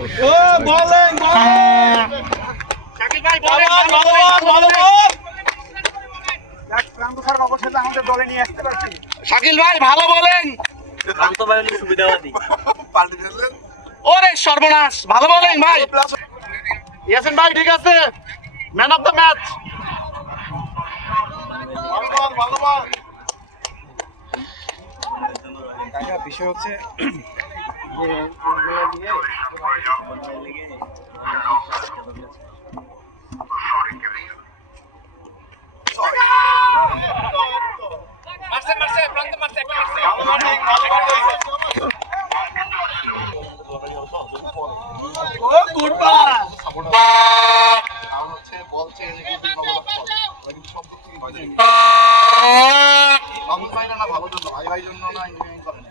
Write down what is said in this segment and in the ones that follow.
ও বলেন শাকিল ভাই বলেন ভালো এক প্রান্ত স্যার অবশ্যই আমাদের দলে নিয়ে আসতে পারছি শাকিল ভাই ভালো বলেন প্রান্ত ভাই হলে সুবিধাবাদী পাল্টে দিলেন ওরে সর্বনাশ ভালো বলেন ভাই ইয়াসিন ভাই ঠিক আছে ম্যান অফ দ্য ম্যাচ ভালো বল কাকা বিষয় হচ্ছে যে মারছে প্রান্ত মারছে ও গুড পাস হচ্ছে বল চেঞ্জ কিন্তু সব থেকে ভাই না ভালো জন্য ভাই জন্য না ইঞ্জিনিয়ারিং করেন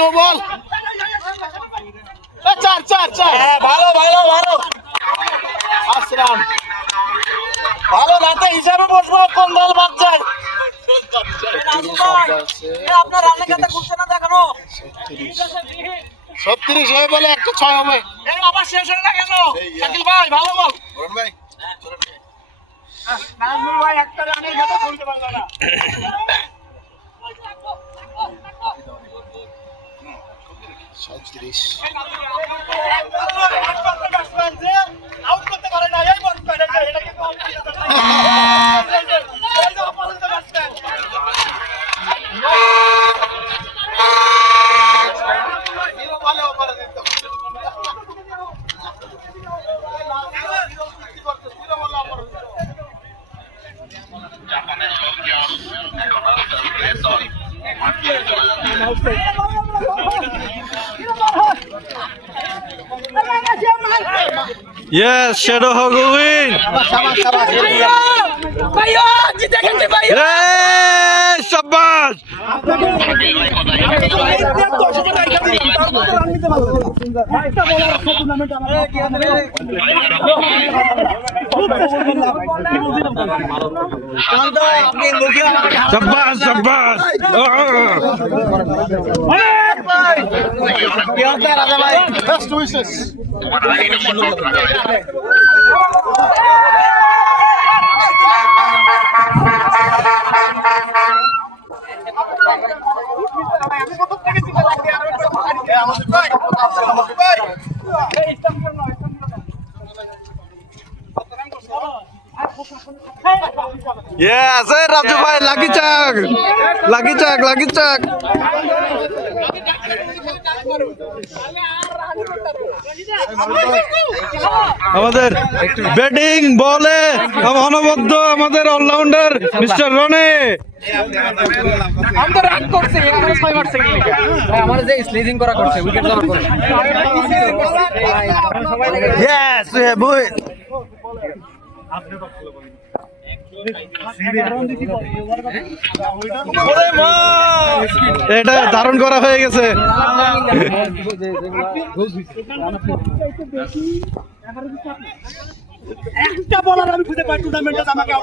নো বল চার ভালো আসরাম ভালো রাতে হিসাবে বসবো কোন দল বাদ যায় আপনার রান্না খাতা খুলছে না দেখানো 36 হয়ে বলে একটা 6 হবে এই আবার শেষ হয়ে না কেন শাকিল ভাই ভালো বল বরুণ ভাই নাজমুল ভাই একটা রানের খাতা খুলতে পারল না আউট করতে পারে না এই বল করে এটা কিন্তু Yes, Shadow Hog will win. Yes, Shabash. Shabash. Best wishes. Yes, hey Raju bhai, lucky chuck. আমাদের ব্যাটিং বলে অনবদ্য আমাদের অলরাউন্ডার মিস্টার রনে আমরা রান করছে 6 মারছে কি লিখা ভাই আমাদের যে স্লিজিং করা করছে উইকেট জমা করছে ইয়েস বয় এটা ধারণ করা হয়ে গেছে একটা বলার আমি খুঁজে পাই টুর্নামেন্টে আমাকে